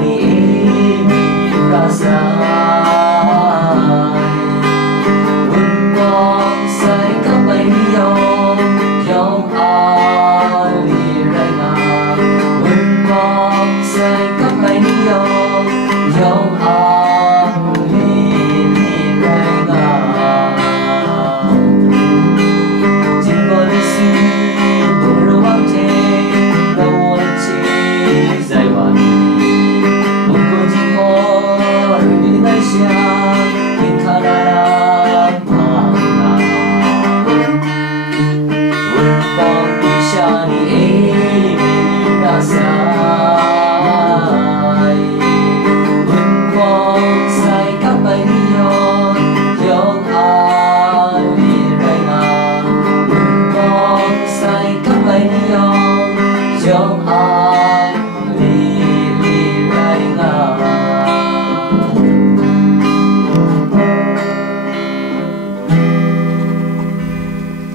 ni emi rasai Unbong sai kapay yong yong ali renga Unbong sai kapay yong yong ali renga Jimbolisi buruang che lawan che zai wani Mungko jimo rini ngai sia Inkarara Shani emi rasai Unbong sai kapay yong yong ali renga Unbong sai kapay yong yong ali